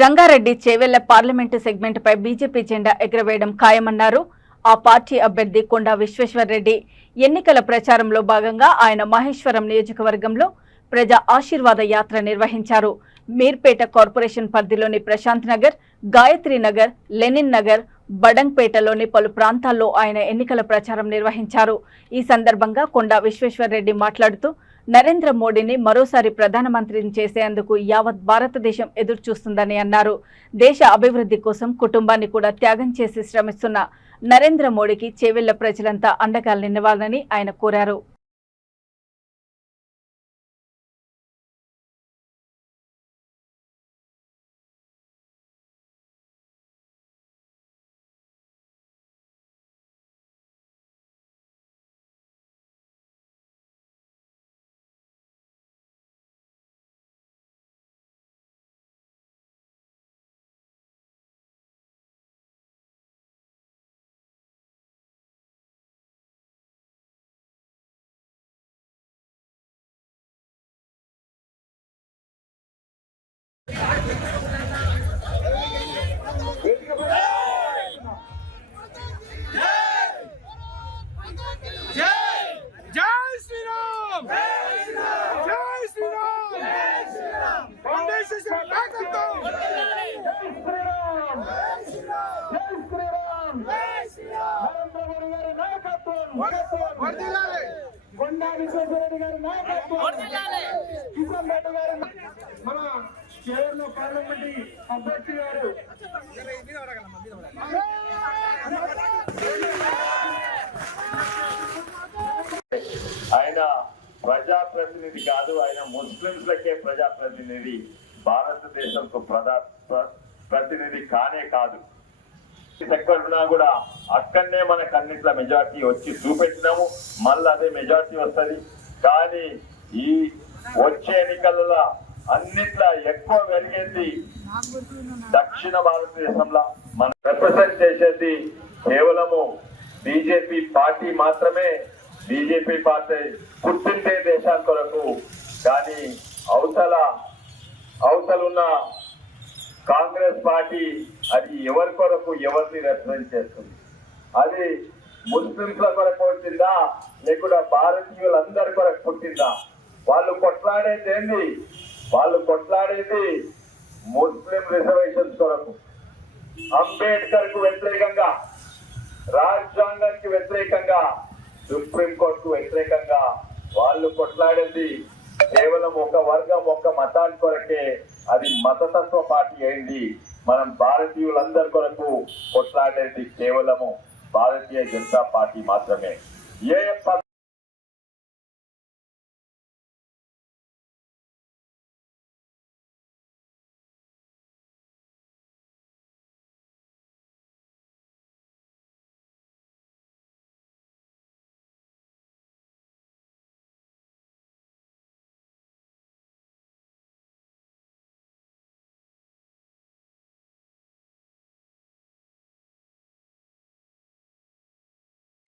Rangareddy Chevella parliament segment పై BJP జెండా ఎగురవేయడం ఖాయమన్నారు. ఆ party అభ్యర్థి కొండా విశ్వేశ్వర్రెడ్డి ఎన్నికల ప్రచారంలో భాగంగా ఆయన మహేశ్వరం నియోజకవర్గంలో ప్రజా ఆశీర్వాద యాత్ర నిర్వహించారు. మీర్పేట కార్పొరేషన్ పరిధిలోని ప్రశాంత్ నగర్, గాయత్రి నగర్, లెనిన్ నగర్, బడంగ్పేటలోని పలు ప్రాంతాల్లో ఆయన ఎన్నికల ప్రచారం నిర్వహించారు. ఈ సందర్భంగా కొండా విశ్వేశ్వర్రెడ్డి మాట్లాడుతూ నరేంద్ర మోడీని మరోసారి ప్రధానమంత్రిని చేసేందుకు యావత్ భారతదేశం ఎదురుచూస్తుందని అన్నారు. దేశ అభివృద్ధి కోసం కుటుంబాన్ని కూడా త్యాగం చేసి శ్రమిస్తున్న నరేంద్ర మోడీకి చేవెళ్ల ప్రజలంతా అండగా నిలవాలని ఆయన కోరారు. కొండా విశ్వేశ్వరరెడ్డి గారి నాయకత్వం, కిషన్ రెడ్డి గారు మన చేవెళ్ల పార్లమెంట్ అభ్యర్థి గారు ఆయన ప్రజాప్రతినిధి కాదు, ఆయన ముస్లింలకే ప్రజాప్రతినిధి, భారతదేశంకు ప్రతినిధి కానే కాదు. ఎక్కడున్నా కూడా అక్కడనే మనకు అన్నిట్ల మెజార్టీ వచ్చి చూపెట్టినాము. మళ్ళీ అదే మెజార్టీ వస్తుంది. కానీ ఈ వచ్చే ఎన్నికలలో అన్నిట్లా ఎక్కువ పెరిగేది దక్షిణ భారతదేశంలో మనం రిప్రజెంట్ చేసేది కేవలము బీజేపీ పార్టీ మాత్రమే. బీజేపీ పార్టీ పుట్టిందే దేశాల కొరకు, కానీ అవతలున్న కాంగ్రెస్ పార్టీ అది ఎవరి కొరకు, ఎవరిని రిప్రజెంట్ చేస్తుంది? అది ముస్లింల కొరకు పుట్టిందా, లేకుండా భారతీయులందరి కొరకు పుట్టిందా? వాళ్ళు కొట్లాడేది ఏంది? వాళ్ళు కొట్లాడేది ముస్లిం రిజర్వేషన్స్ కొరకు, అంబేద్కర్ కు వ్యతిరేకంగా, రాజ్యాంగానికి వ్యతిరేకంగా, సుప్రీంకోర్టుకు వ్యతిరేకంగా వాళ్ళు కొట్లాడేది కేవలం ఒక వర్గం, ఒక మతాన్ని కొరకే. అది మతతత్వ పార్టీ అయింది. మనం భారతీయులందరి కొరకు కొట్లాడేది కేవలము భారతీయ జనతా పార్టీ మాత్రమే. ఏ